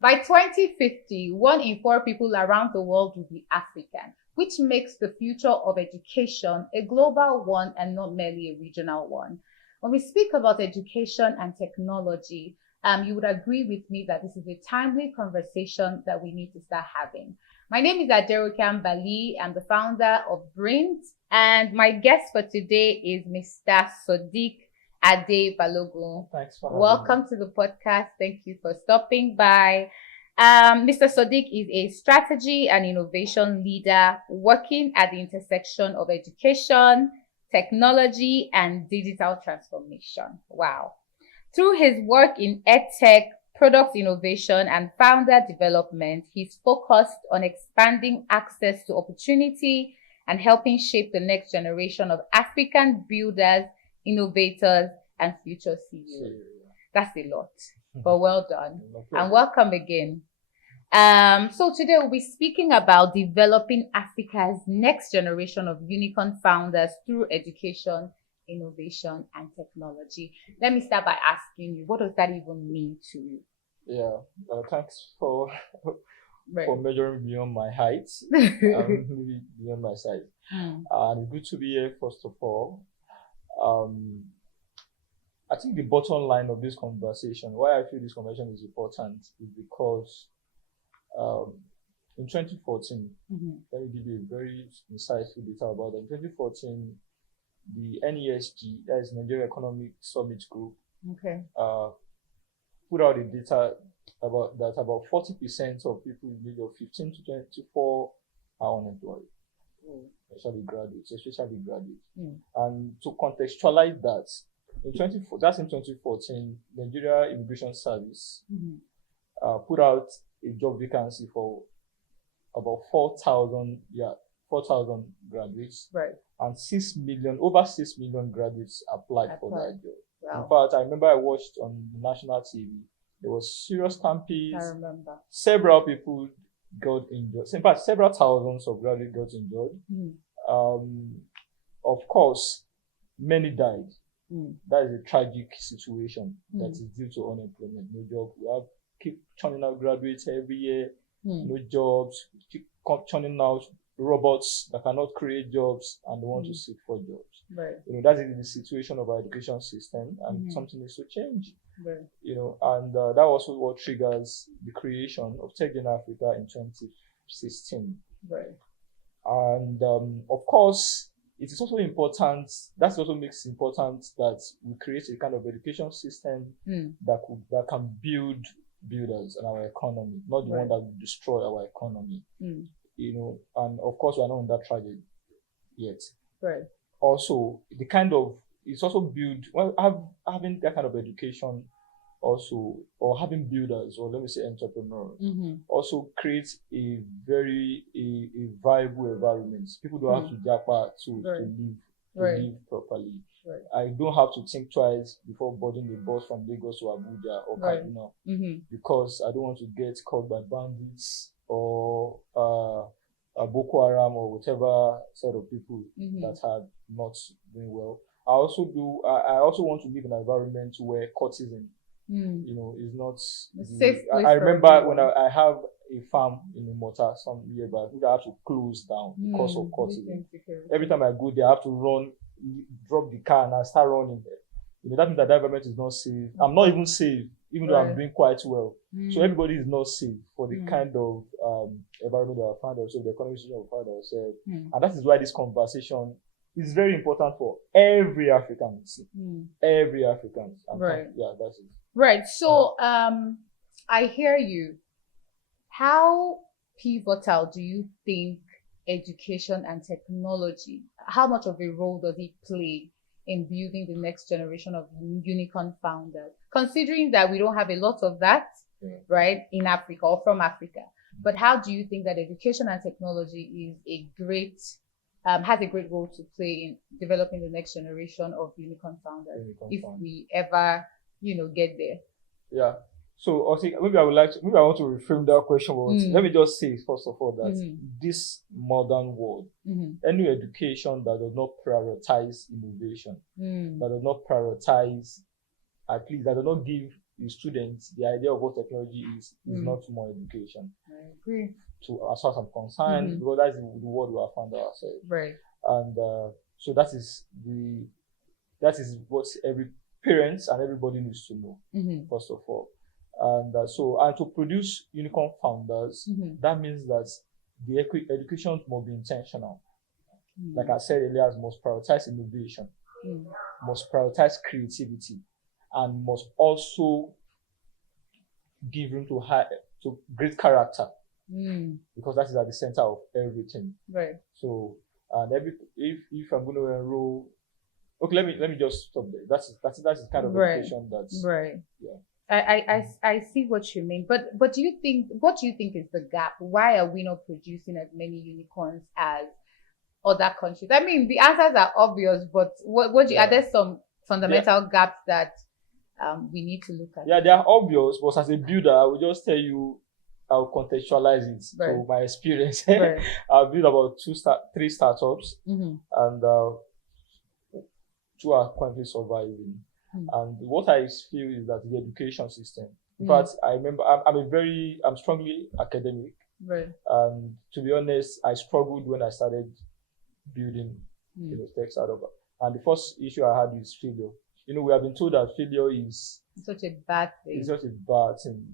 By 2050, 1 in 4 people around the world will be African, which makes the future of education a global one and not merely a regional one. When we speak about education and technology, you would agree with me that this is a timely conversation that we need to start having. My name is Aderonke Ambali. I'm the founder of Brint, and my guest for today is Mr. Sodiq Adebalogun. Thanks for Welcome to the podcast. Thank you for stopping by. Mr. Sodiq is a strategy and innovation leader working at the intersection of education, technology, and digital transformation. Wow. Through his work in EdTech, product innovation, and founder development, he's focused on expanding access to opportunity and helping shape the next generation of African builders, innovators, and future CEOs. That's a lot, but well done. And welcome again. So today we'll be speaking about developing Africa's next generation of unicorn founders through education, innovation, and technology. Let me start by asking you, what does that even mean to you? Yeah, thanks for measuring beyond my height, maybe beyond my size. And it's good to be here, first of all. I think the bottom line of this conversation, why I feel this conversation is important, is because in 2014, let me give you a very insightful data about that. In 2014, the NESG, that is Nigeria Economic Summit Group, put out the data about 40% of people in the age of 15 to 24 are unemployed, especially graduates. And to contextualize that, in 2014, Nigeria Immigration Service put out a job vacancy for about 4,000 graduates, and over 6 million graduates applied for that job. Wow. In fact, I remember I watched on national TV. There was serious stampedes. I remember. Several people got injured. In fact, several thousands of graduates got injured. Of course, many died. That is a tragic situation that is due to unemployment, no job. We keep churning out graduates every year, no jobs. We keep churning out robots that cannot create jobs and they want to seek for jobs. That is the situation of our education system, and something needs to change. And that also what triggers the creation of Tech in Africa in 2016. And of course, it is also important. That also makes it important that we create a kind of education system that can build builders in our economy, not the one that will destroy our economy. And of course, we are not on that tragedy yet. Also, it's also build, having that kind of education also, or having builders, or let me say entrepreneurs, also creates a very viable environment. People don't have to japa to live properly. I don't have to think twice before boarding the bus from Lagos to Abuja or Kaduna, because I don't want to get caught by bandits or Boko Haram or whatever set of people that are not doing well. I also want to live in an environment where courtesan, is not. I remember when I have a farm in Imota some year back, I have to close down because of courtesan. Every time I go there, I have to run, drop the car, and I start running there. That means that environment is not safe. I'm not even safe, even though I'm doing quite well. So everybody is not safe for the kind of environment that I find ourselves, the economic situation we find ourselves. And that is why this conversation is very important for every African. Every African. Yeah, that's it. Right. So I hear you. How pivotal do you think education and technology, how much of a role does it play in building the next generation of unicorn founders, considering that we don't have a lot of that, right, in Africa or from Africa? But how do you think that education and technology is has a great role to play in developing the next generation of unicorn founders if we ever, get there? Yeah. So I think maybe I want to reframe that question. But let me just say first of all that this modern world, any education that does not prioritize innovation, that does not prioritize, at least that does not give the students the idea of what technology is not more education. I agree. As far as I'm concerned, because that's the world we have found ourselves. Right. And so that is what every parent and everybody needs to know, first of all. And and to produce unicorn founders, that means that the education must be intentional. Like I said earlier, must prioritize innovation, must prioritize creativity, and must also give room to great character, because that is at the center of everything. Right. So, and if I'm going to enroll, okay, let me just stop there. That's kind of education that's right. Yeah. I see what you mean, but what do you think is the gap? Why are we not producing as many unicorns as other countries? I mean, the answers are obvious, but are there some fundamental gaps that we need to look at? Yeah, they are obvious, but as a builder, I will just tell you, I'll contextualize it. Right. So my experience, right. I've built about 3 startups, and 2 are currently surviving. And what I feel is that the education system. In fact, I remember I'm strongly academic. Right. And to be honest, I struggled when I started building, tech startup. And the first issue I had is failure. We have been told that failure is such a bad thing. It's such a bad thing.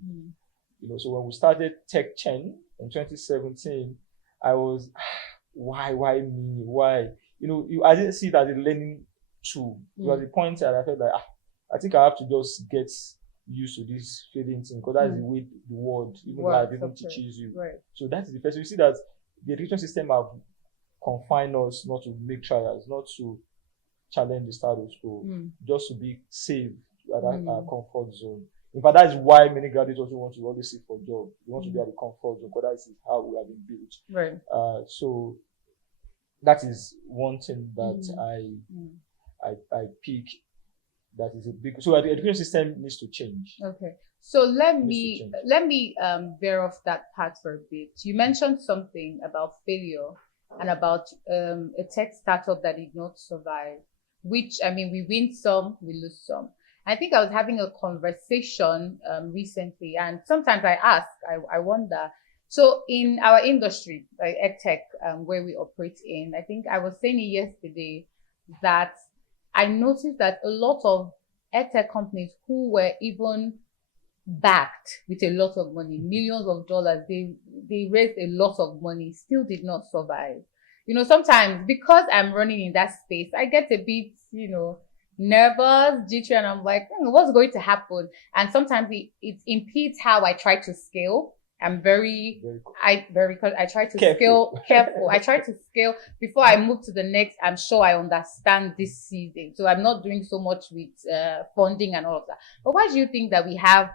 So when we started Tech Chain in 2017, I was, why me? Why? I didn't see it as a learning tool. It was a point that I felt like, I think I have to just get used to this failing thing, because that's the way the world, even life, even teaches you. Right. So that is the first. You see that the education system have confined us not to make trials, not to challenge the status quo, just to be safe at our comfort zone. In fact, that is why many graduates also want to always seek for a job. They want to be at the comfort zone, because that is how we have been built. Right. So that is one thing that I pick. That is a big. So the education system needs to change. Okay. So let me veer off that part for a bit. You mentioned something about failure and about a tech startup that did not survive. Which, I mean, we win some, we lose some. I think I was having a conversation recently, and sometimes I wonder. So in our industry, like EdTech, where we operate in, I think I was saying it yesterday that I noticed that a lot of EdTech companies who were even backed with a lot of money, millions of dollars, they raised a lot of money, still did not survive. Sometimes because I'm running in that space, I get a bit, nervous, jittery, and I'm like, what's going to happen? And sometimes it impedes how I try to scale. I'm I try to scale careful. I try to scale before I move to the next. I'm sure I understand this season. So I'm not doing so much with funding and all of that. But why do you think that we have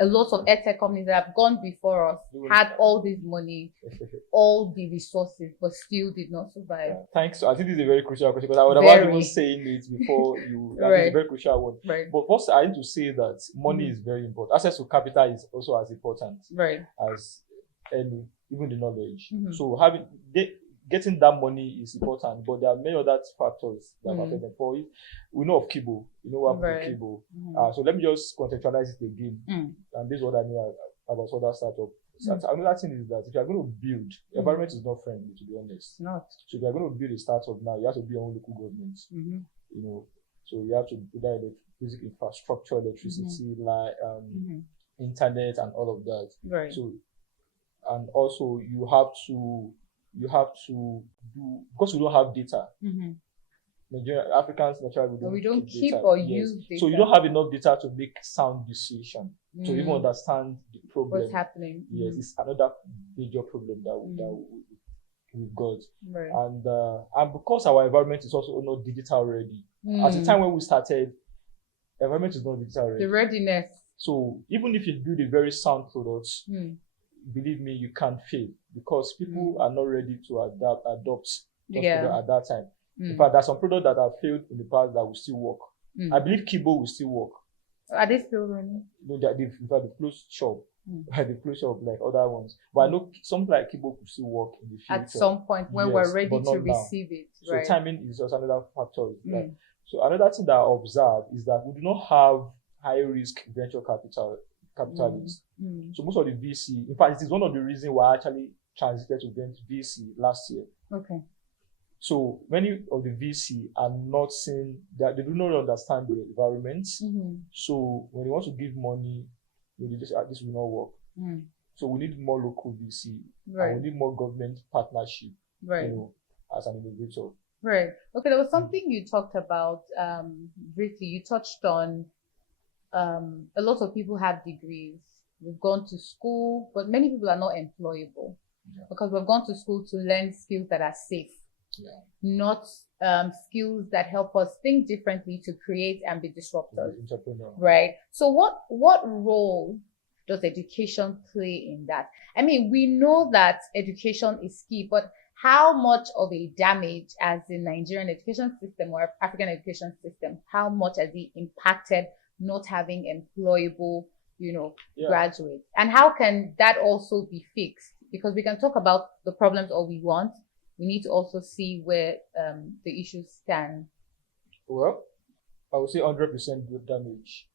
a lot of EdTech companies that have gone before us, had all this money, all the resources, but still did not survive? Yeah, thanks. So I think this is a very crucial question, because I would have even saying it before you. Right. It's a very crucial one. Right. But first, I need to say that money is very important. Access to capital is also as important as even the knowledge. So getting that money is important, but there are many other factors that affect them. For it, we know of Kibo. What Kibo. So let me just contextualize it again. And this is what I know about other startups. Another thing is that if you are going to build, environment is not friendly, to be honest. Not. So if you are going to build a startup now, you have to be on local government. So you have to provide basic infrastructure, electricity, internet, and all of that. Right. So, and also you have to do, because we don't have data. Nigerian Africans naturally we don't keep data. or use data. So you don't have enough data to make sound decision, to even understand the problem. What's happening? Yes, it's another major problem that we've got. Right. And because our environment is also not digital ready. At the time when we started, environment is not digital ready. The readiness. So even if you build a very sound product, believe me, you can't fail, because people are not ready to adopt at that time. In fact, there's some products that have failed in the past that will still work. I believe Kibo will still work. Are they still running? No, in fact, the closed shop, the closed shop like other ones. But I know something like Kibo could still work in the future. At some point when we're ready to receive it. So timing is also another factor. So another thing that I observe is that we do not have high risk venture capitalists. So most of the VC, in fact, it is one of the reasons why I actually transited to VC last year. Okay. So many of the VC are not seeing that, they do not understand the environment. So when they want to give money, they just this will not work. So we need more local VC, and we need more government partnership, as an innovator. Right. Okay, there was something you talked about briefly. You touched on a lot of people have degrees. We've gone to school, but many people are not employable because we've gone to school to learn skills that are safe, not skills that help us think differently to create and be disruptors. Right. So what role does education play in that? I mean, we know that education is key, but how much of a damage as the Nigerian education system or African education system, how much has it impacted not having employable, graduates? And how can that also be fixed? Because we can talk about the problems all we want. We need to also see where the issues stand. Well, I would say 100% good damage.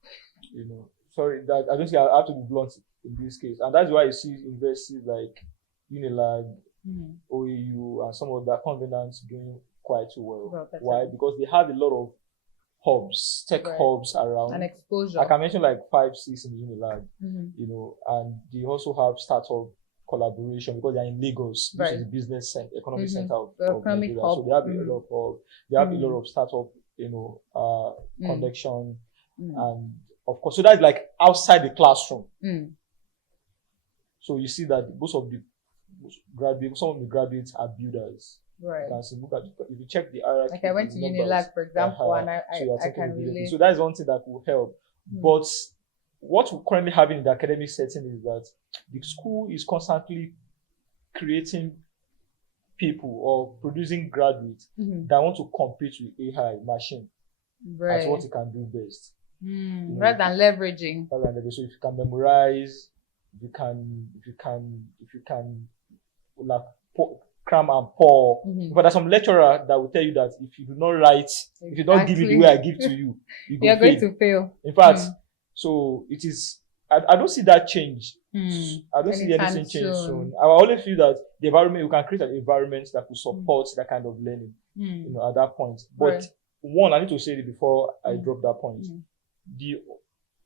Sorry, that I don't think I have to be blunt in this case. And that's why you see universities like Unilag, OAU, and some of the covenants doing quite well. Why? Because they have a lot of hubs, tech hubs around. And exposure. I can mention like 5-6 in Unilag, and they also have startup collaboration because they're in Lagos, which is the business center, economic center of Nigeria. So they have a lot of startup, connection, and of course, so that's like outside the classroom. So you see that some of the graduates are builders. Right. You can see, if you check the hierarchy. Like I went to Unilag, for example, and I can relate. So that is one thing that will help. But what we currently have in the academic setting is that the school is constantly creating people or producing graduates that want to compete with AI machine as what it can do best. Rather than leveraging. So if you can memorize, if you can like cram and pour. But there's some lecturer that will tell you that if you do not write, if you don't give it the way I give to you, you're going to fail. In fact, so it is. I don't see that change. I don't see anything change soon. I only feel that the environment, you can create an environment that will support that kind of learning. At that point. But one, I need to say it before I drop that point. The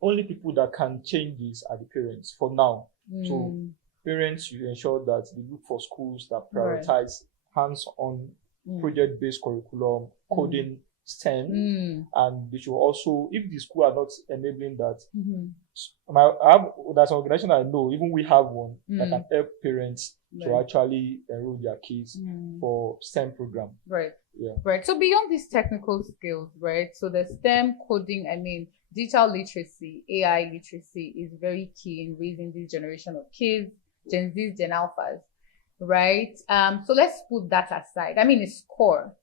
only people that can change this are the parents for now. So parents should ensure that they look for schools that prioritize hands-on project-based curriculum, coding, STEM, and they should also, if the school are not enabling that, there's an organization I know, even we have one that can help parents to actually enroll their kids for STEM program. Right. So beyond these technical skills, right? So the STEM coding, I mean, digital literacy, AI literacy is very key in raising this generation of kids, Gen Zs, Gen Alphas, right? So let's put that aside. I mean, it's core.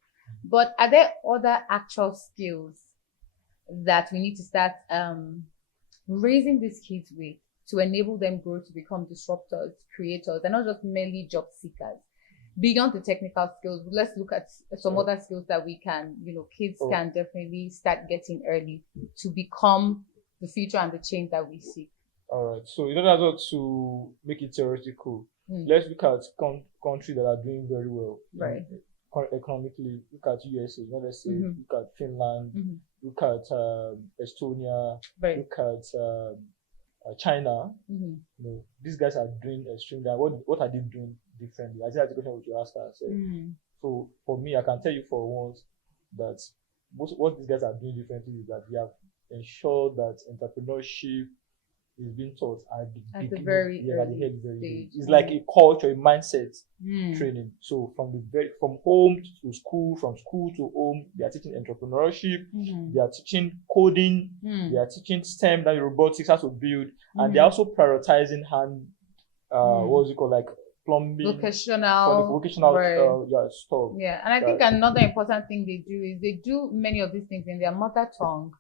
But are there other actual skills that we need to start raising these kids with to enable them grow to become disruptors, creators, and not just merely job seekers? Beyond the technical skills, let's look at some other skills that we can, kids can definitely start getting early to become the future and the change that we seek. All right. So in order to make it theoretical, let's look at countries that are doing very well. Right. Economically, look at USA, let's say, look at Finland, look at Estonia, look at China. These guys are doing extremely well. What are they doing differently? I think that's the question we should ask ourselves. So for me, I can tell you for once that what these guys are doing differently is that they have ensured that entrepreneurship is being taught at the very stage. It's like a culture, a mindset training. So from home to school, from school to home, they are teaching entrepreneurship, they are teaching coding, they are teaching STEM, that robotics, how to build, and they're also prioritizing like plumbing, vocational stuff. Yeah, and I think another important thing they do is they do many of these things in their mother tongue.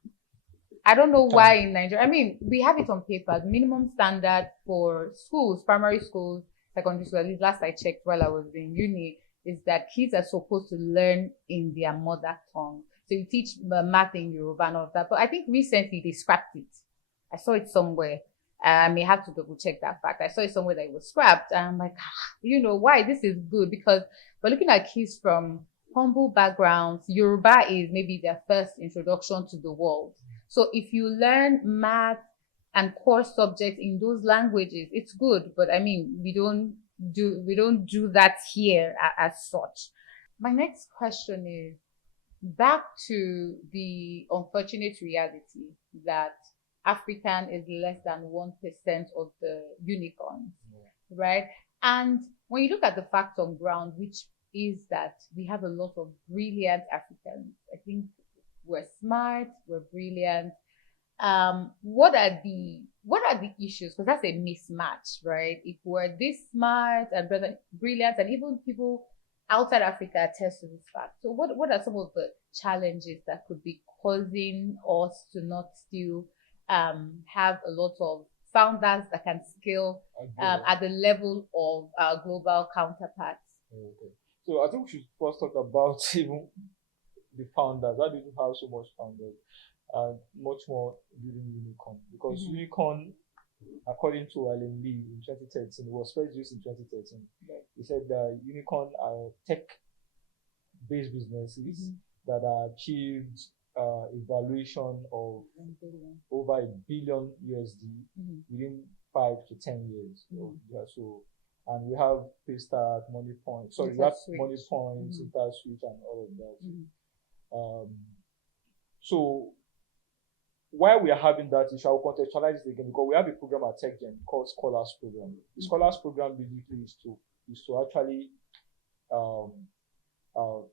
I don't know why in Nigeria. I mean, we have it on paper. The minimum standard for schools, primary schools, secondary schools, at least last I checked while I was in uni, is that kids are supposed to learn in their mother tongue. So you teach math in Yoruba and all of that. But I think recently they scrapped it. I saw it somewhere. I may have to double check that fact. I saw it somewhere that it was scrapped. And I'm like, why? This is good because we're looking at kids from humble backgrounds. Yoruba is maybe their first introduction to the world. So if you learn math and core subjects in those languages, it's good. But I mean, we don't do that here as such. My next question is back to the unfortunate reality that African is less than 1% of the unicorns, right? And when you look at the facts on ground, which is that we have a lot of brilliant Africans. I think we're smart, we're brilliant. What are the issues? Because that's a mismatch, right? If we're this smart and brilliant, and even people outside Africa attest to this fact. So what are some of the challenges that could be causing us to not still have a lot of founders that can scale at the level of our global counterparts? Okay. So I think we should first talk about even the founders. Why do you have so much founders? Much more building unicorn, because unicorn, according to Alan Lee in 2013, it was first used in 2013. Right. He said unicorn are tech-based businesses that achieved a valuation of over $1 billion within 5 to 10 years. So, and we have Paystack, MoneyPoint. Sorry, we have MoneyPoint, InterSwitch, and all of that. So why we are having that issue, I will contextualize it again because we have a program at TechGen called Scholars Program. The Scholars Program basically is to actually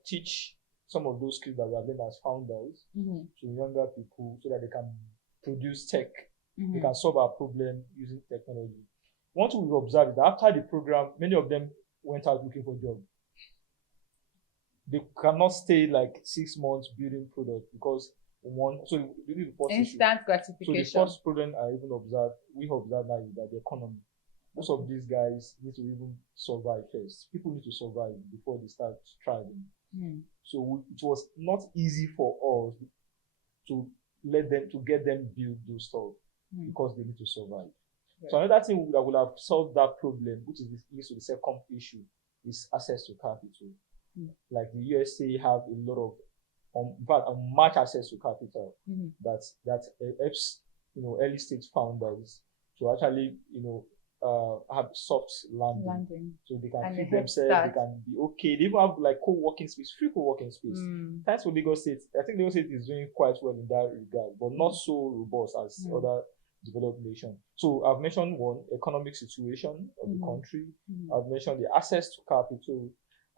teach some of those skills that we have learned as founders to younger people so that they can produce tech. They can solve our problem using technology. One thing we've observed is that after the program, many of them went out looking for jobs. They cannot stay like 6 months building products because instant gratification. So the first problem we observe now is that the economy. Most of these guys need to even survive first. People need to survive before they start thriving. So it was not easy for us to get them build those stuff because they need to survive. Right. So another thing that would have solved that problem, which leads to the second issue, is access to capital. Like the USA have a lot of much access to capital that helps early stage founders to actually have soft landing. So they can feed themselves, they can be okay. They even have like co-working space, free co-working space. Thanks for Lagos State. I think Lagos State is doing quite well in that regard, but not so robust as other developed nations. So I've mentioned one, economic situation of the country. I've mentioned the access to capital.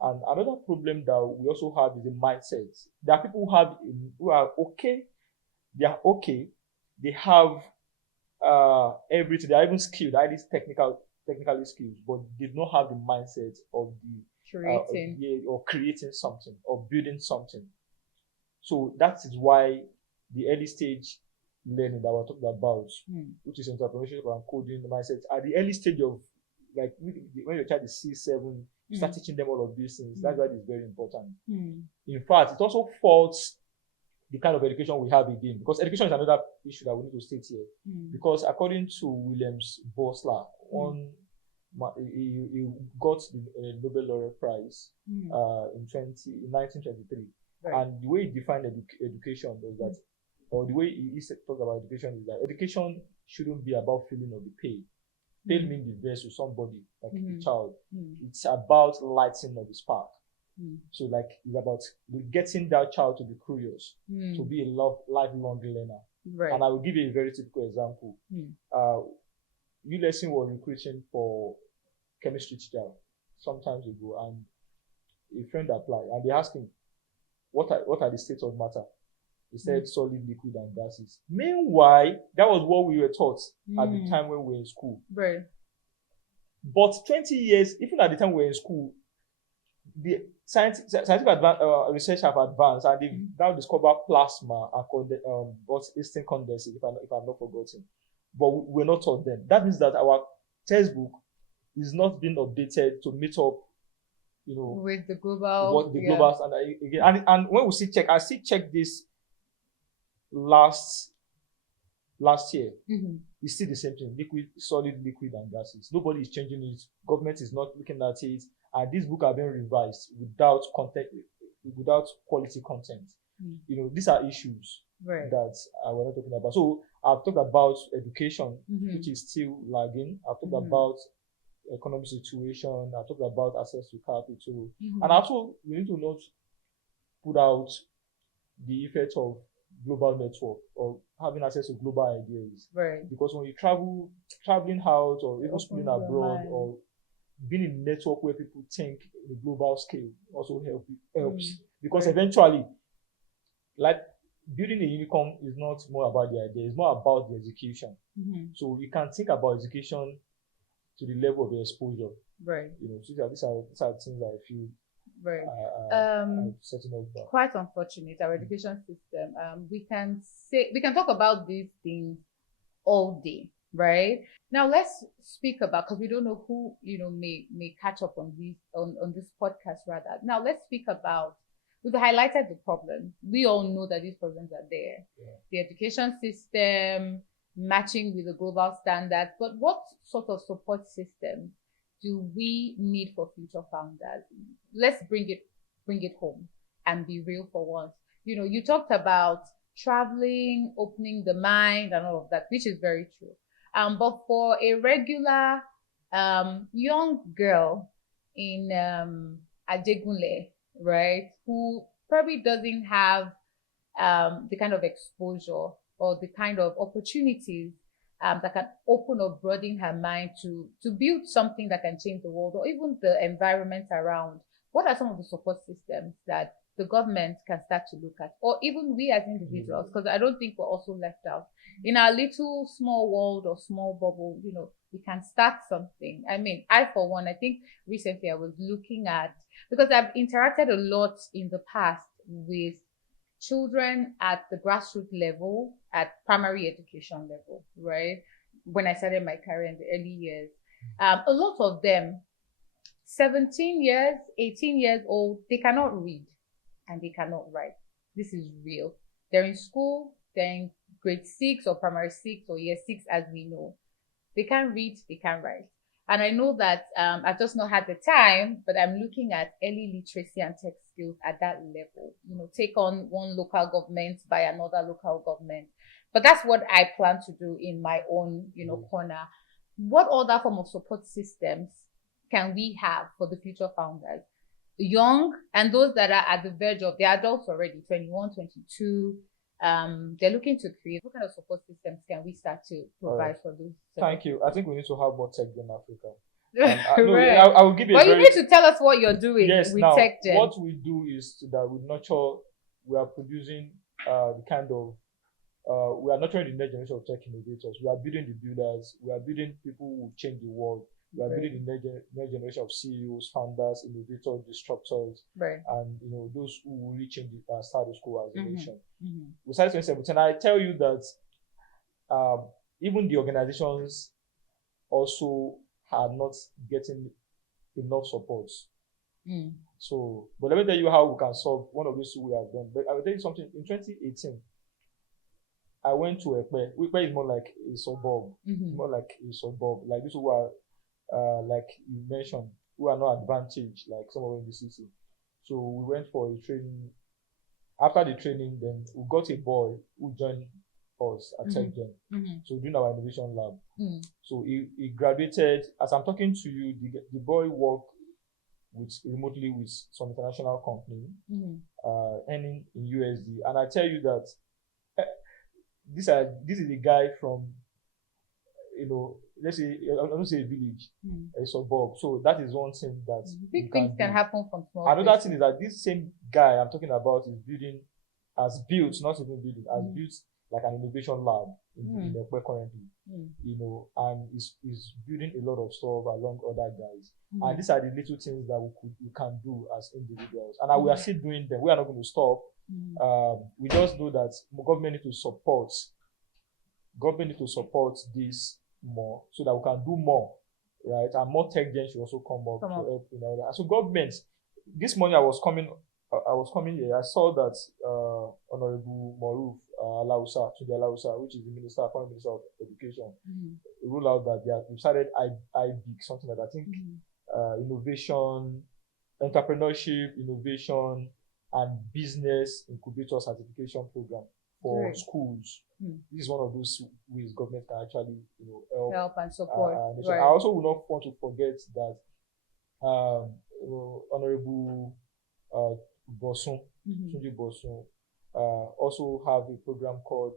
And another problem that we also have is the mindset. There are people who are okay. They are okay. They have everything. They are even skilled. That is technically skilled, but they don't have the mindset of creating something or building something. So that is why the early stage learning that we're talking about, which is entrepreneurship and coding, the mindset at the early stage of like when your child is 6-7. You start teaching them all of these things. That's why it's very important. In fact, it also faults the kind of education we have again, because education is another issue that we need to state here. Because according to Williams Bosler, he got the Nobel Laureate Prize in 1923. Right. And the way he defined education was that, or the way he talked about education is that education shouldn't be about feeling of the pain. Pain means the best to somebody, like a child. It's about lighting of the spark. So like it's about getting that child to be curious, to be a lifelong learner. Right. And I will give you a very typical example. ULSN was recruiting for chemistry teacher some time ago, and a friend applied, and they asked him, what are the states of matter? He said solid, liquid, and gases. Meanwhile, that was what we were taught at the time when we were in school. Right. But 20 years, even at the time we were in school, the scientific research have advanced, and they've now discovered plasma and instant condensate, if I'm not forgotten. But we're not taught them. That means that our textbook is not being updated to meet up, with the global. And when we see check, I see check this last last year. It's still the same thing: liquid, solid, liquid, and gases. Nobody is changing it. Government is not looking at it, and this book are being revised without content, without quality content. These are issues that we're not talking about. So I've talked about education, which is still lagging. I've talked about economic situation. I've talked about access to capital, and also we need to not put out the effect of global network or having access to global ideas. Because when you traveling out, or even schooling abroad, or being in a network where people think in a global scale also helps. Because eventually, like, building a unicorn is not more about the idea, it's more about the execution. So you can think about execution to the level of the exposure. So these are things I feel setting up back. Quite unfortunate, our education system. We can talk about these things all day, right? Now let's speak about, because we don't know who may catch up on this podcast rather. Now let's speak about, we've highlighted the problem. We all know that these problems are there. The education system matching with the global standards, but what sort of support system do we need for future founders? Let's bring it home and be real for once. You talked about traveling, opening the mind and all of that, which is very true. But for a regular young girl in Aderonke, right, who probably doesn't have the kind of exposure or the kind of opportunities that can open or broaden her mind to build something that can change the world or even the environment around, what are some of the support systems that the government can start to look at, or even we as individuals? Because I don't think we're also left out. In our little small world or small bubble, we can start something. I mean, I for one, I think recently I was looking at, because I've interacted a lot in the past with children at the grassroots level, at primary education level, right? When I started my career in the early years, a lot of them, 17 years, 18 years old, they cannot read and they cannot write. This is real. They're in school, they're in grade 6 or primary 6 or year 6, as we know. They can't read, they can't write. And I know that I've just not had the time, but I'm looking at early literacy and tech skills at that level. Take on one local government by another local government. But that's what I plan to do in my own, corner. What other form of support systems can we have for the future founders? Young and those that are at the verge of, they're adults already, 21, 22. They're looking to create. What kind of support systems can we start to provide for those? Thank you. I think we need to have more tech in Africa. I will give you. But you need to tell us what you're doing with now, tech gen. What we do is that we are producing the kind of we are nurturing the next generation of tech innovators. We are building the builders. We are building people who will change the world. We are building the next generation of CEOs, founders, innovators, disruptors, and those who will really change the status quo as a nation. Besides 2017, I tell you that even the organizations also are not getting enough support. So, but let me tell you how we can solve one of these two we have done. But I will tell you something. In 2018, I went to Ekpe. Ekpe is more like a suburb, like this who are like you mentioned, who are not advantaged like some of them in the city. So we went for a training. After the training, then we got a boy who joined us at TechGen. So doing our innovation lab. So he graduated. As I'm talking to you, the boy worked remotely with some international company, earning in USD. And I tell you that this is a guy from, let's say, I don't say a village, a suburb. So that is one thing that big things can happen from small. Another thing is that this same guy I'm talking about is built like an innovation lab in Ekpe currently, and is building a lot of stuff along other guys. And these are the little things that we can do as individuals. And we are still doing them. We are not going to stop. We just know that government need to support this more so that we can do more, right? And more tech gen should also come up to help. So government, this morning I was coming I was coming here, I saw that Honorable Moruf Tunde Alausa, which is the current Minister of Education, ruled out that we started IBIC, something like that. I think innovation, entrepreneurship, innovation, and business incubator certification program for schools. This is one of those ways government can actually, help and support. I also would not want to forget that Honorable Bosun, Tunji Bosun, also have a program called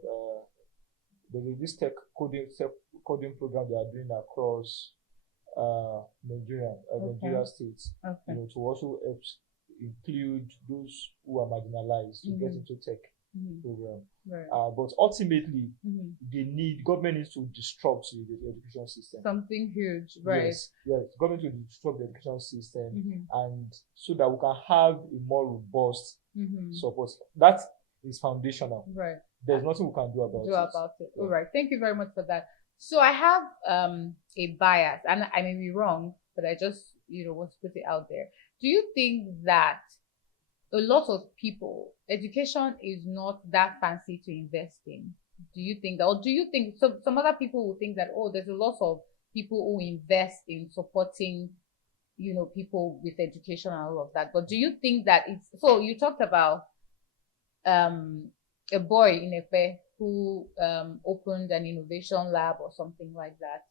there's this tech coding program they are doing across Nigeria states, to also help include those who are marginalized to get into tech program. But ultimately, government needs to disrupt the education system. Something huge, Yes, government will disrupt the education system, and so that we can have a more robust support. That is foundational. Right. There's nothing we can do about it. All right. Thank you very much for that. So I have a bias, and I may be wrong, but I just want to put it out there. Do you think that a lot of people, education is not that fancy to invest in? Do you think that, or do you think some other people will think that, there's a lot of people who invest in supporting, people with education and all of that? But do you think that so you talked about a boy in Efe who opened an innovation lab or something like that.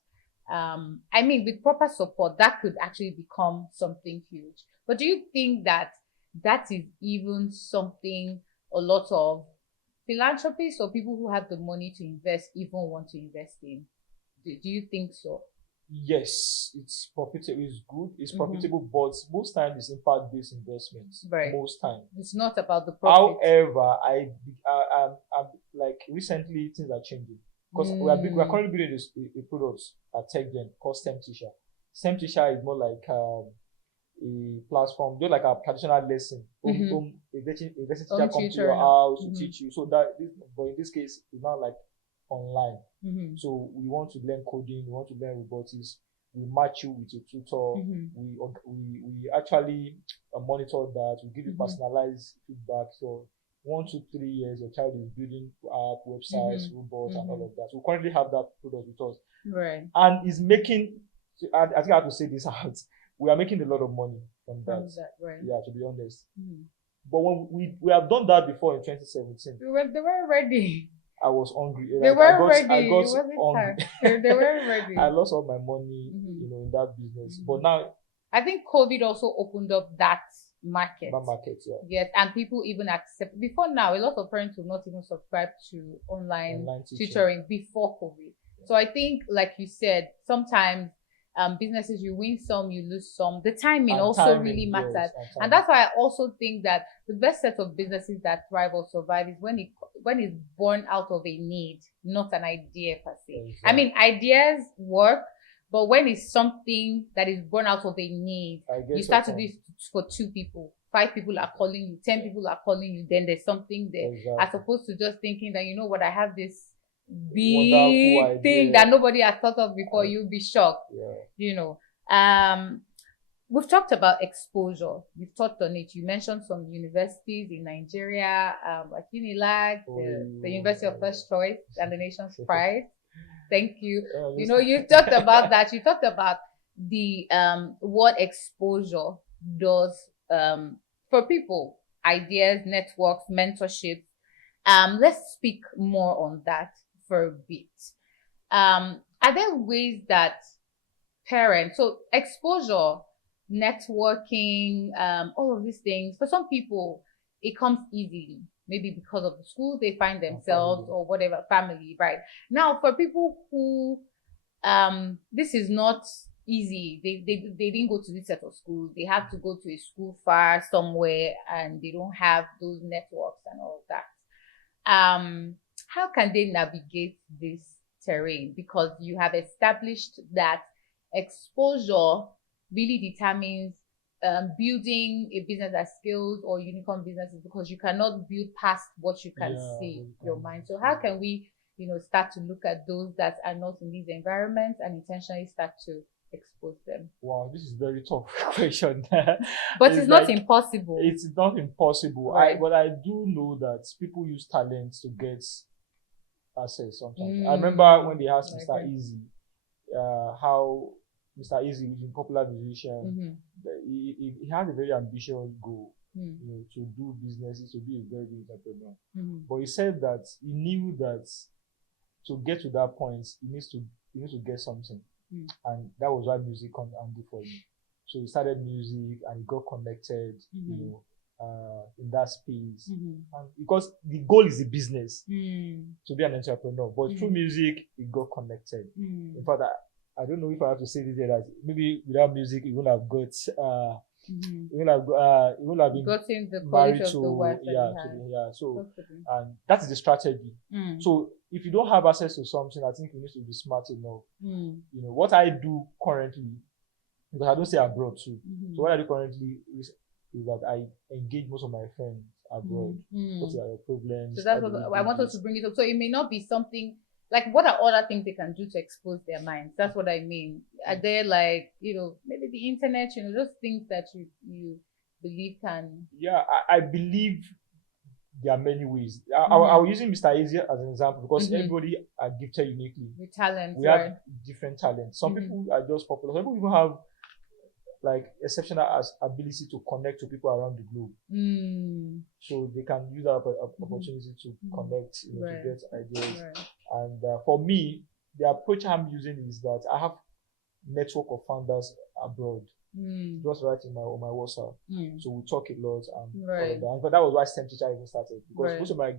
I mean, with proper support, that could actually become something huge. But do you think that is even something a lot of philanthropists or people who have the money to invest even want to invest in? Do you think so? Yes, it's profitable. It's good. It's profitable, but most times it's impact-based investments. Right. Most times it's not about the profit. However, I'm like recently things are changing because we are currently building a product at TechGen called STEM Teacher. STEM Teacher is more like a platform, just like a traditional lesson. A lesson teacher comes to your house to teach you. So but in this case, it's not like online. So we want to learn coding, we want to learn robotics. We match you with a tutor. We actually monitor that. We give you personalized feedback. So 1 to 3 years, your child is building app, websites, robots, and all of that. So we currently have that product with us, right? And it's making. I think I have to say this out. We are making a lot of money from that. Right? Yeah, to be honest. But when we have done that before in 2017, they weren't ready. I was hungry. They weren't ready. I got hungry. They weren't ready. I lost all my money, in that business. But now, I think COVID also opened up that market. That market, yeah. Yes, and people even accept. Before now, a lot of parents would not even subscribe to online tutoring before COVID. So I think, like you said, sometimes businesses, you win some, you lose some. The timing also really matters. Yes, and that's why I also think that the best set of businesses that thrive or survive is when it's born out of a need, not an idea per se. Exactly. I mean, ideas work, but when it's something that is born out of a need, you start to do it for 2 people. 5 people are calling you, 10 people are calling you, then there's something there. Exactly. As opposed to just thinking that, I have this big thing that nobody has thought of before. You'll be shocked. We've talked about exposure. We've touched on it. You mentioned some universities in Nigeria, like Unilag, the University of First Choice and the Nation's Pride. Thank you. You talked about that. You talked about the what exposure does for people, ideas, networks, mentorship. Let's speak more on that for a bit. Are there ways that parents, so exposure, networking, all of these things, for some people, it comes easily, maybe because of the school they find themselves or whatever, family, right? Now, for people who, this is not easy, they didn't go to this set of schools, they have to go to a school far somewhere, and they don't have those networks and all of that. How can they navigate this terrain? Because you have established that exposure really determines building a business that scales or unicorn businesses, because you cannot build past what you can see your mind. So how can we, start to look at those that are not in these environments and intentionally start to expose them? Wow, this is very tough question. But it's not like, impossible. It's not impossible. Right. But I do know that people use talent to get access sometimes. I remember when they asked Mr. Easy, how Mr. Easy, who's a popular musician, he had a very ambitious goal, to do businesses, to be a very good entrepreneur. But he said that he knew that to get to that point, he needs to get something, and that was why music come handy for him. So he started music and he got connected, in that space, and because the goal is the business, to be an entrepreneur. But through music, he got connected. In fact, I don't know if I have to say this here, that maybe without music, he wouldn't have got, he wouldn't have been gotten the married quality of the work So, and that is the strategy. So if you don't have access to something, I think you need to be smart enough. What I do currently, because I don't stay abroad too. So what I do currently is that I engage most of my friends abroad. What are your problems? So that's what I want us to bring it up. So it may not be something like, what are other things they can do to expose their minds? That's what I mean. Are there, like, maybe the internet, just things that you believe can... Yeah, I believe there are many ways. I was using Mr. Easy as an example because everybody are gifted uniquely. With talent, we have different talents. Some people are just popular. Some people even have like exceptional ability to connect to people around the globe. So they can use that opportunity to connect, to get ideas. And for me, the approach I'm using is that I have network of founders abroad. Just right on my WhatsApp. So we talk a lot and all of that. And that was why STEM Teacher even started, because most of my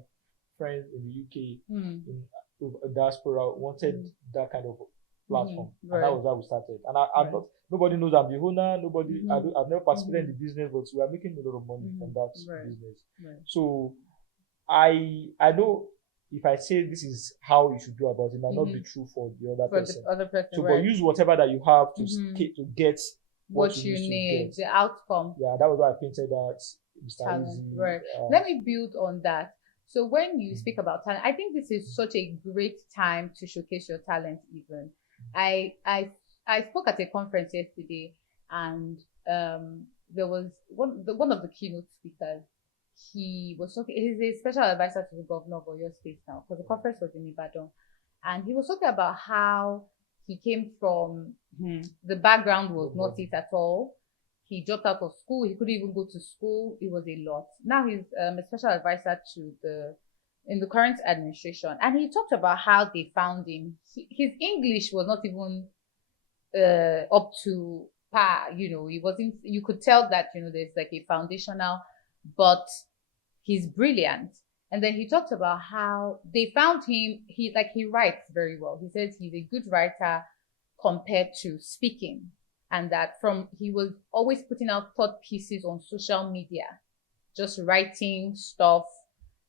friends in the UK, in diaspora, wanted that kind of platform. And that was how we started. And I'm not, nobody knows I'm the owner, I've never participated in the business, but we are making a lot of money from that business. So I know if I say this is how you should do about it, it might not be true for the other person. But use whatever that you have to get what you need, the outcome. Yeah, that was why I painted that Mr. Easy. Let me build on that. So when you speak about talent, I think this is such a great time to showcase your talent. Even I spoke at a conference yesterday, and there was one of the keynote speakers. He was talking. He's a special advisor to the governor of Oyo State now, because the conference was in Ibadan, and he was talking about how he came from the background was not it at all. He dropped out of school. He couldn't even go to school. It was a lot. Now he's a special advisor in the current administration, and he talked about how they found him. His English was not even up to par. He wasn't. You could tell that there's like a foundational, but he's brilliant. And then he talked about how they found him. He writes very well. He says he's a good writer compared to speaking, and that he was always putting out thought pieces on social media, just writing stuff.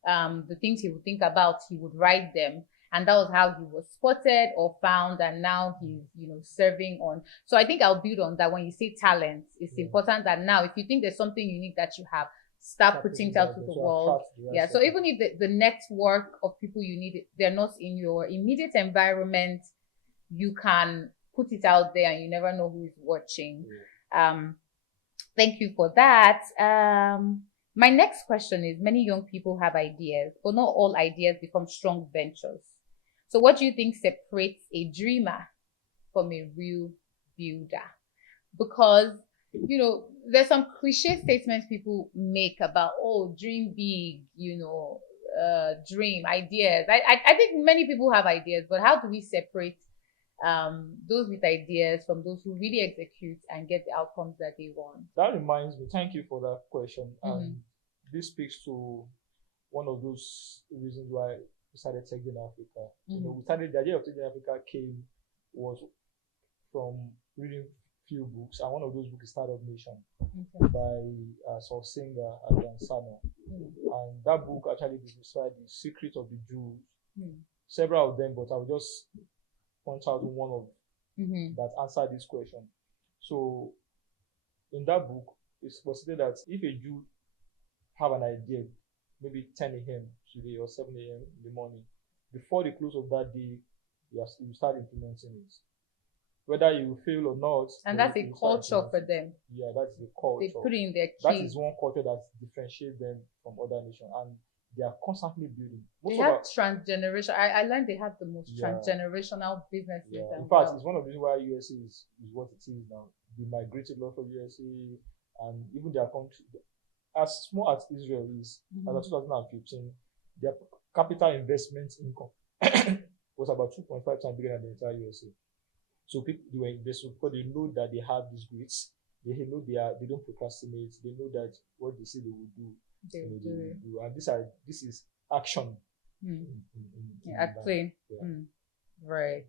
The things he would think about, he would write them, and that was how he was spotted or found. And now he's serving on. So I think I'll build on that. When you say talent, it's important that now, if you think there's something unique that you have, start putting it out to the world. So even if the network of people you need, they're not in your immediate environment, you can put it out there, and you never know who is watching. Thank you for that. My next question is, many young people have ideas, but not all ideas become strong ventures. So what do you think separates a dreamer from a real builder? Because there's some cliche statements people make about, dream big, dream ideas. I think many people have ideas, but how do we separate those with ideas from those who really execute and get the outcomes that they want? That reminds me, thank you for that question. And this speaks to one of those reasons why we started Tech in Africa. The idea of Tech in Africa was from reading few books, and one of those books is Startup Nation by Sodiq Adebalogun. And that book actually describes the secret of the Jews. Several of them, but I will just point out one of that answer this question. So in that book, it was stated that if a Jew have an idea, maybe 10 a.m. today or 7 a.m. in the morning, before the close of that day, you start implementing it. whether you fail or not. And that's a culture for them. Yeah, that's the culture. They put it in their kids. That is one culture that differentiates them from other nations, and they are constantly building. They have transgeneration. I learned they have the most transgenerational businesses. Yeah. In fact, it's one of the reasons why USA is what it is now. They migrated a lot from USA, and even their country, as small as Israel is, as of 2015, their capital investment income was about 2.5 times bigger than the entire USA. So people, they were investing because they know that they have these grades. They know they don't procrastinate. They know that what they say they will do, they will do. And this is action. At play. Right.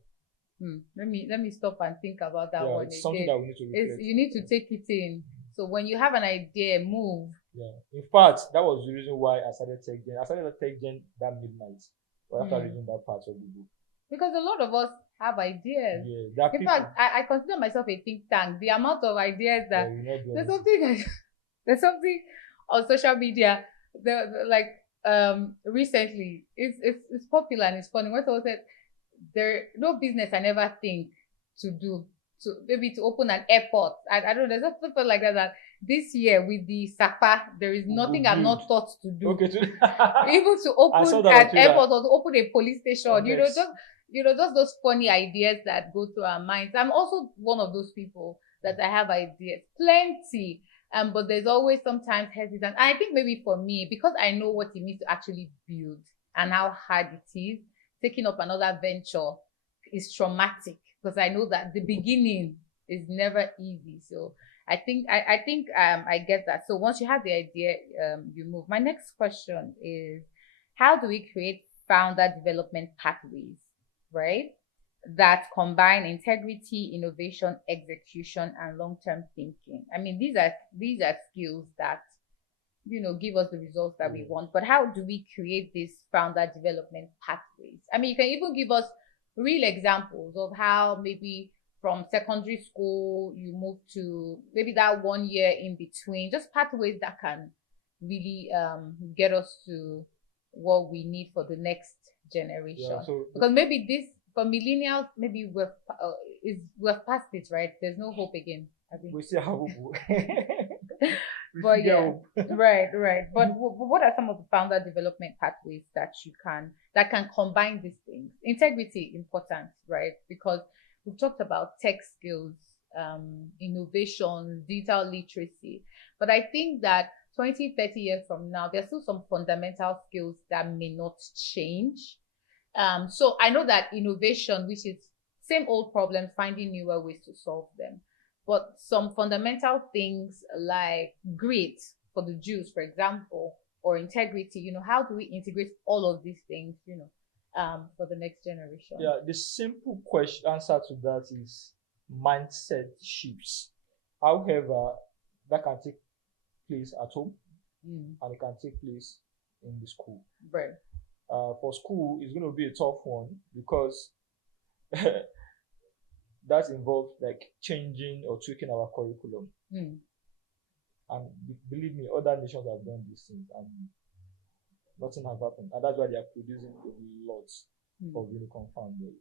Let me stop and think about that one. It's something that we need to reflect. You need to take it in. So when you have an idea, move. Yeah. In fact, that was the reason why I started Tech Gen. I started Tech Gen that midnight, after reading that part of the book. Because a lot of us have ideas. Yeah. In fact, I consider myself a think tank. The amount of ideas that there's something on social media. Recently, it's popular and it's funny. What I said, no business I never think to do. To maybe to open an airport. I don't know, there's something like that this year with the SAPA, there is nothing I'm not thought to do. Okay, even to open an airport or to open a police station, just those funny ideas that go through our minds. I'm also one of those people that I have ideas, plenty, but there's always sometimes hesitant. And I think maybe for me, because I know what it means to actually build and how hard it is, taking up another venture is traumatic. Because I know that the beginning is never easy. So I think I get that. So once you have the idea, you move. My next question is, how do we create founder development pathways, right, that combine integrity, innovation, execution, and long-term thinking? I mean, these are skills that give us the results that we want. But how do we create these founder development pathways? I mean, you can even give us real examples of how maybe from secondary school you move to maybe that 1 year in between, just pathways that can really get us to what we need for the next generation. Because maybe this for millennials, maybe we've passed it, right? There's no hope again. I think we still have hope. But yeah, right. But what are some of the founder development pathways that can combine these things? Integrity, important, right? Because we've talked about tech skills, innovation, digital literacy. But I think that 20, 30 years from now, there's still some fundamental skills that may not change. So I know that innovation, which is same old problems, finding newer ways to solve them. But some fundamental things like grit for the Jews, for example, or integrity, how do we integrate all of these things, for the next generation? Yeah, the simple answer to that is mindset shifts. However, that can take place at home and it can take place in the school. Right. For school, it's going to be a tough one because that involves like changing or tweaking our curriculum. And believe me, other nations have done these things and nothing has happened. And that's why they are producing a lot of unicorn founders.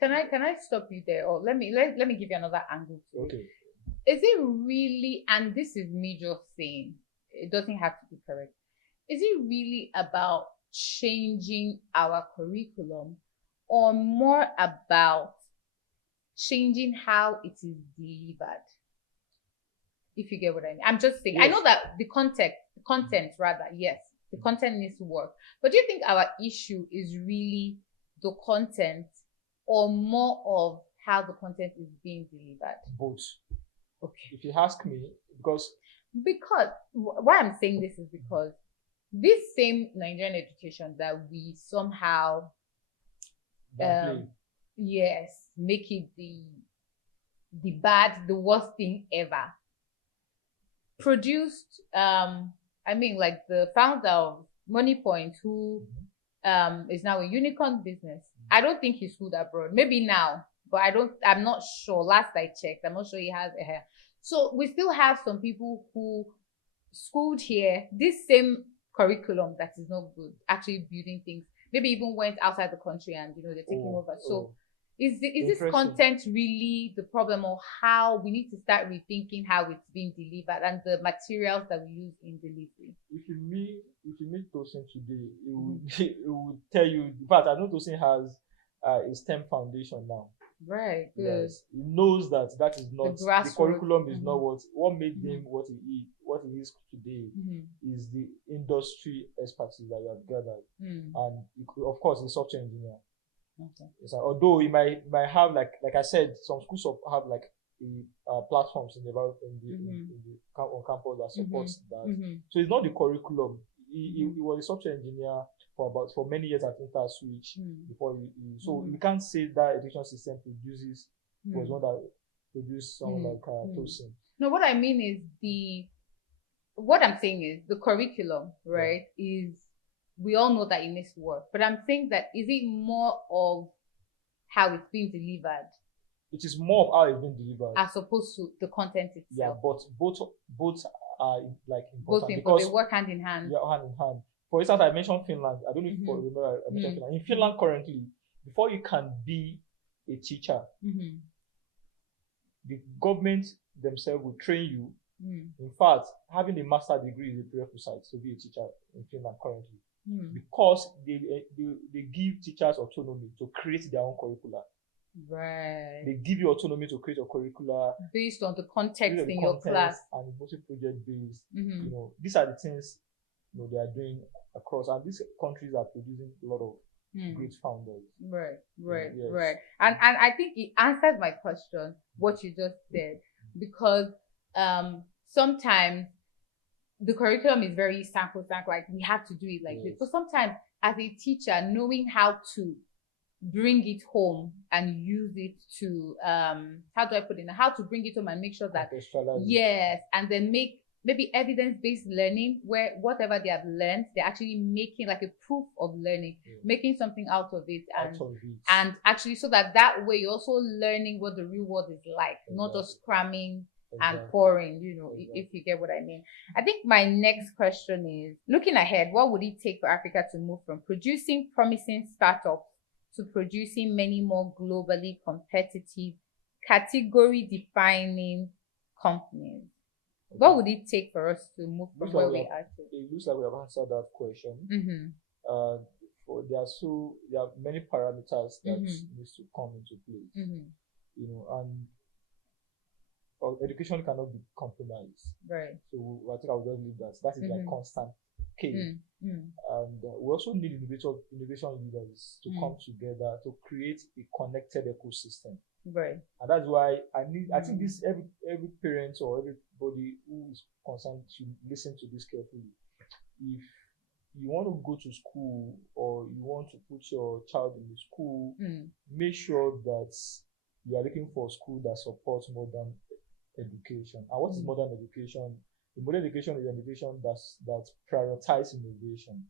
Can I stop you there? Or let me give you another angle to it. Is it really, and this is me just saying, it doesn't have to be correct, is it really about changing our curriculum or more about changing how it is delivered? If you get what I mean. I'm just saying, yes. I know that the content rather, yes, the content needs to work. But do you think our issue is really the content or more of how the content is being delivered? Both. Okay. If you ask me, because why I'm saying this is because this same Nigerian education that we somehow make it the worst thing ever, produced like the founder of Money Point, who is now a unicorn business. I don't think he schooled abroad. Maybe now, but I'm not sure. Last I checked, I'm not sure he has a hair. So we still have some people who schooled here, this same curriculum that is not good, actually building things. Maybe even went outside the country and they're taking over. So Is this content really the problem, or how we need to start rethinking how it's being delivered and the materials that we use in delivery? If you meet Tosin today, it would tell you. In fact, I know Tosin has a STEM foundation now. Right. Good. Yes, he knows that is not the curriculum is not what made him what he is today. Is the industry expertise that you have gathered, and of course, he's a software engineer. Okay. So, although he might have like I said, some schools have like the platforms in the on campus that supports that. So it's not the curriculum. He was a software engineer for many years at InterSwitch before so you can't say that education system produces was one that produced someone like Tosin. No, what I mean is what I'm saying is the curriculum, right? Is we all know that it needs work, but I'm saying that is it more of how it's being delivered? It is more of how it's being delivered as opposed to the content itself. Yeah, but both are like important both because they work hand in hand. Yeah, hand in hand. For instance, I mentioned Finland. I don't know if you remember I mentioned Finland. In Finland currently, before you can be a teacher, the government themselves will train you. In fact, having a master's degree is a prerequisite to be a teacher in Finland currently. Because they give teachers autonomy to create their own curricula. Right. They give you autonomy to create a curricula based on the context in your class, and it's mostly project based. These are the things they are doing across, and these countries are producing a lot of great founders. Right. And I think it answers my question, what you just said, because sometimes the curriculum is very sample, like we have to do it like this. But sometimes as a teacher, knowing how to bring it home and use it to how to bring it home and make sure that and then make maybe evidence-based learning where whatever they have learned, they're actually making like a proof of learning, making something out of it, and actually so that way you're also learning what the real world is like, not just cramming and pouring, if you get what I mean. I think my next question is, looking ahead, what would it take for Africa to move from producing promising startups to producing many more globally competitive, category-defining companies? What would it take for us to move from where we are to? It looks like we have answered that question. There are many parameters that needs to come into place. And education cannot be compromised. Right. So I think I'll just leave that. That is like constant case. And we also need innovation leaders to come together to create a connected ecosystem. Right. And that's why I think this every parent or everybody who is concerned should listen to this carefully. If you want to go to school or you want to put your child in the school, make sure that you are looking for a school that supports modern education. And what is modern education? The modern education is an education that prioritizes innovation.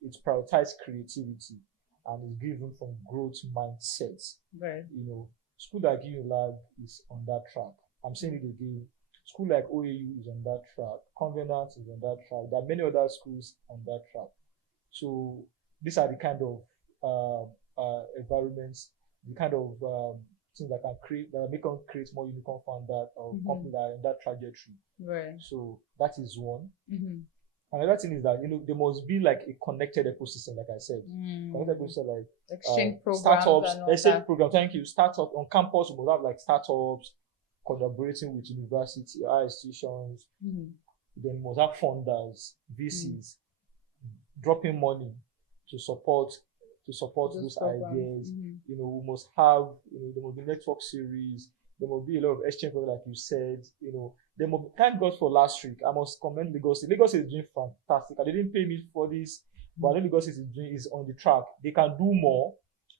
It prioritizes creativity and is given from growth mindsets. Right. School like UNILAG is on that track. I'm saying it again. School like OAU is on that track. Covenant is on that track. There are many other schools on that track. So these are the kind of environments, the kind of things that can create more unicorn founders or companies that are in that trajectory. Right. So that is one. Another thing is that there must be like a connected ecosystem, like I said. Connected ecosystem, like exchange programs, exchange program. Thank you. Startup on campus, we must have like startups collaborating with university, higher institutions. Then we must have funders, VCs, dropping money to support those ideas. We must have there must be network series. There must be a lot of exchange programs, like you said. Thank God for last week. I must commend Lagos. Lagos is doing fantastic. They didn't pay me for this, but I know Lagos is on the track. They can do more,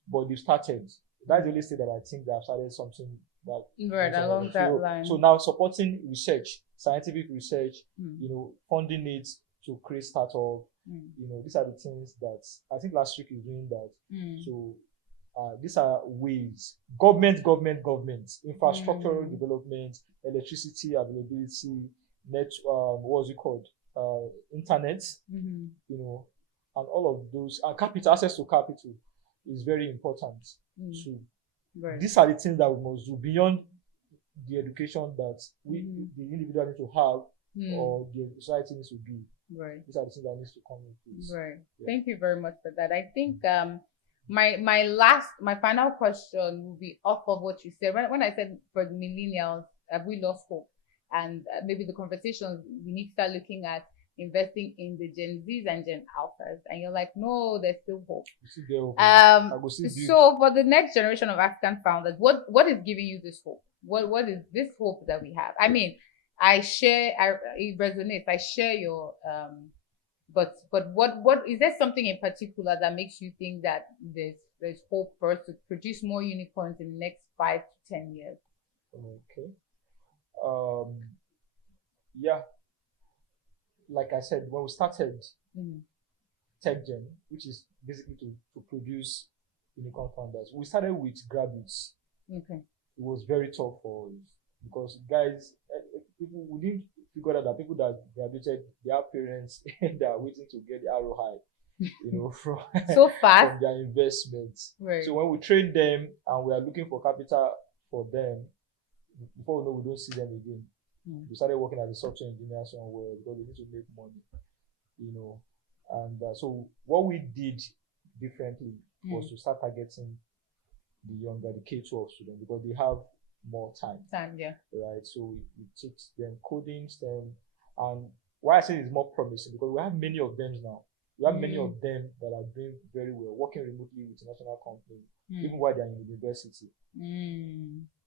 but they started. That's the only state that I think they have started something that along that line. So now supporting research, scientific research, funding it to create startup. These are the things that I think last week is doing that. So these are ways. Government, infrastructural development, electricity availability, what's it called? Internet, and all of those. Capital, access to capital is very important to Right. These are the things that we must do beyond the education that we, the individual need to have or the society needs to do. Right. These are the things that needs to come in place. Right. Yeah. Thank you very much for that. I think my final question will be off of what you said. When I said for the millennials, have we lost hope? And maybe the conversations we need to start looking at investing in the Gen Zs and Gen Alphas, and you're like, no, there's still hope. So for the next generation of African founders, what is giving you this hope? What is this hope that we have? I mean, it resonates. I share your but what is there something in particular that makes you think that there's hope for us to produce more unicorns in the next 5 to 10 years? Okay. Yeah. Like I said, when we started TechGen, which is basically to produce unicorn founders, we started with graduates. Okay. It was very tough for us because guys, people, we didn't figure out that people that graduated, their parents that are waiting to get the ROI, from so fast from their investments. Right. So when we train them and we are looking for capital for them, before we know, we don't see them again. We started working as a software engineer somewhere because they need to make money, And so what we did differently was to start targeting the younger, the K-12 students, because they have more time. Yeah. Right. So we teach them coding, STEM, and why I say it's more promising because we have many of them now. We have many of them that are doing very well, working remotely with national companies, even while they're in university.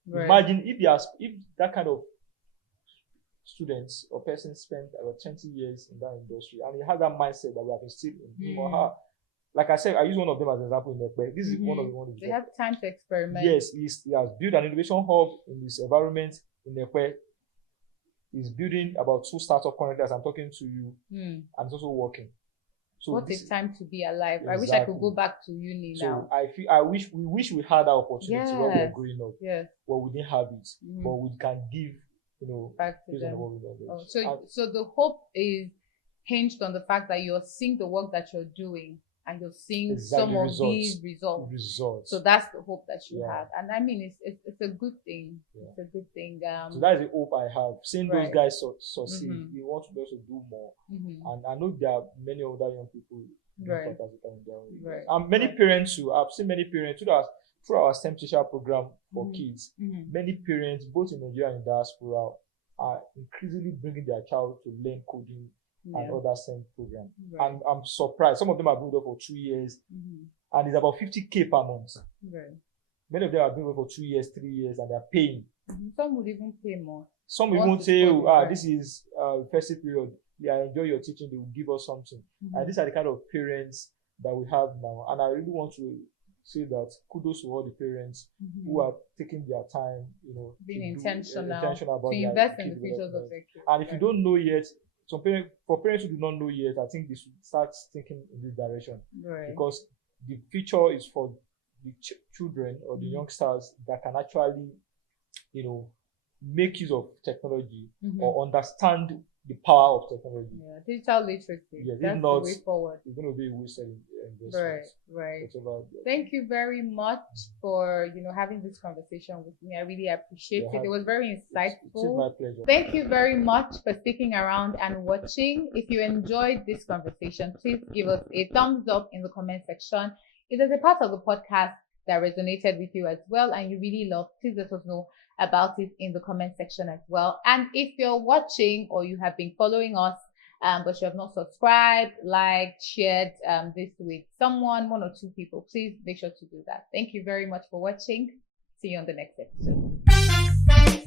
Right. Imagine if that kind of students or person spent about 20 years in that industry and he has that mindset that we have instilled in him or her. Like I said, I use one of them as an example in the This is one of the ones. They have time to experiment. Yes, he has built an innovation hub in this environment in Ekpe. He's building about 2 startup connectors. I'm talking to you, and it's also working. So what a time to be alive! Exactly. I wish I could go back to uni now. So we wish we had that opportunity when we were growing up. Yes. But we didn't have it. But we can give, back to them. What so the hope is hinged on the fact that you're seeing the work that you're doing and you're seeing some of these results. So that's the hope that you have. And I mean, it's a good thing. Yeah. It's a good thing. So that's the hope I have. Seeing those guys succeed, we want to be able to do more. And I know there are many other young people doing fantastic in their own way. And many parents too. I've seen many parents through our STEM teacher program for kids. Many parents, both in Nigeria and diaspora, are increasingly bringing their child to learn coding and other STEM programs. And I'm surprised. Some of them are doing it for 2 years, and it's about 50K per month. Many of them are doing it for 2 years, 3 years, and they're paying. Some would even pay more. Some even say, this is festive period. Yeah, enjoy your teaching. They will give us something. And these are the kind of parents that we have now. And I really want to say that kudos to all the parents who are taking their time, being intentional about to invest in the futures of their kids. And if you don't know yet, for parents who do not know yet, I think they should start thinking in this direction. Because the future is for the children or the youngsters that can actually, make use of technology or understand the power of technology. Digital literacy. That's the way forward. It's going to be a wasted investment. Right. Thank you very much for having this conversation with me. I really appreciate it. It was very insightful. It's my pleasure. Thank you very much for sticking around and watching. If you enjoyed this conversation, please give us a thumbs up in the comment section. If there's a part of the podcast that resonated with you as well and you really love, please let us know about it in the comment section as well. And if you're watching or you have been following us, but you have not subscribed, liked, shared this with someone, 1 or 2 people, please make sure to do that. Thank you very much for watching. See you on the next episode.